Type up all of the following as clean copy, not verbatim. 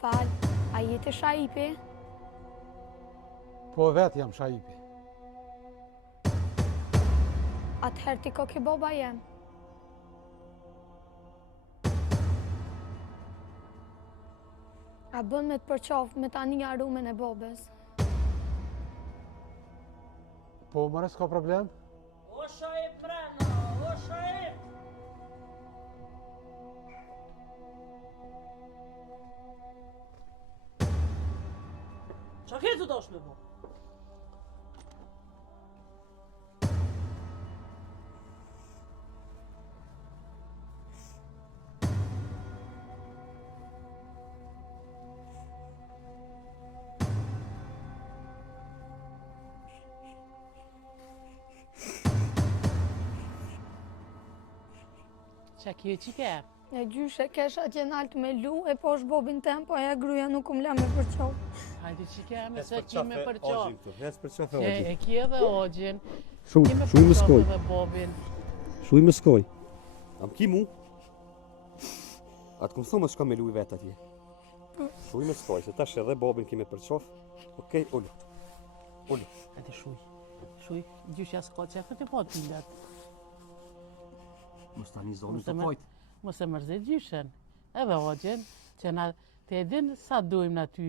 Fal, a jete Shaipi? Po vetë jam Shaipi. Atëherë ti ko ke baba jem. A bën me të përqafë me tani arumen e babes? Po mëre s'ka problem? O Shaip mrena, o Shaip! Qa ke të dosh me bo? Qa kjo që ke? E gjyshe kesha që naltë me lu, e po është bobin tem, po e gruja nuk la me përqafë. Hajde që ke me se ki me përqafë. Hes përqafë e ogjin. E ki edhe ogjin. Shuj më skoj. Edhe bobin. Shuj më skoj. Am ki mu? Atë këmë thoma shka me lu i vetë atje. Shuj më skoj, se tash edhe bobin ki me përqafë. Okej, ullu. Ullu. Hajde shuj. Shuj, gjyshja s'ka që e këtë po t'illat. Mos tani zonë të pojtë. Mos e mërzit gjyshen. Edhe ogjin, që na të edin sa dojmë në ty.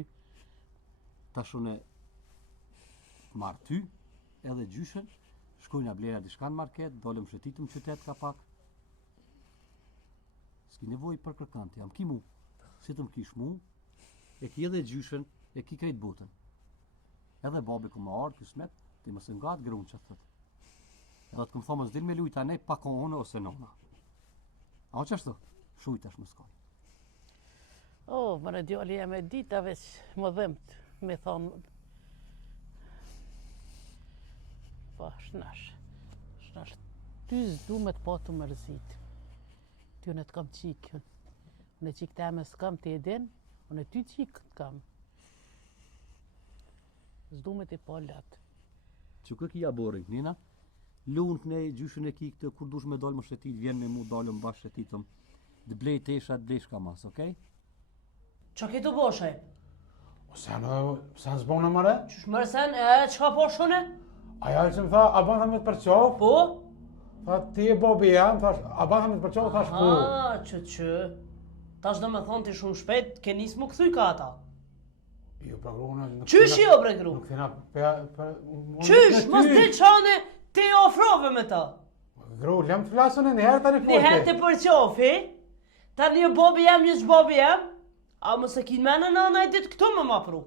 Tash unë marë ty, edhe gjyshen, shkojnë a blera dishka në market, dolem shëtitëm qytet ka pak. S'ki nevoj për kërkanti, jam ki mu. Si të më kish mu, e ki edhe gjyshen, e ki krejt botën. Edhe babi ku më ardë, kismet, ti më së ngatë grunë që thët. Edhe të këmë thomën s'dil me lujta ne, pa kohone ose nona. A o qështu? Shujtash më skoj. O, më në djali e me dita veç më dhëmt, me thonë. Po, shnash. Shnash, ty s'du me të po të mërzit. Ty unë të kam qikën. Unë qikë të eme s'kam të edin, unë ty qikë të kam. S'du me të po latë. Që kë ki jaborin, Nina? Lunë këne, gjyshën e ki këtë, kur dush me dollë më shetit, vjen me mu dollë më bashkë shetitëm. Dë blej tesha, dë blej shka mas, okej? Qa ke të boshaj? O sen s'bona mëre? Qysh mërësen, qa poshone? Aja që më tha, a ban tha me të përqafë? Po? Tha, ti e bobi jam, thash, a ban tha me të përqafë, thash po. Që. Tash do me thonë ti shumë shpejt, ke nisë më këthuj ka ata. Jo, pra gruna... Qysh jo bre gru? Nuk thina për... Qysh, mos të qane, ti ofrove me ta. Gru, lem të flasën e njëherë tani Një herë të përqofi, tani bobi jam, një bobi jam, a mëse kin mene në anaj ditë këtu më pru.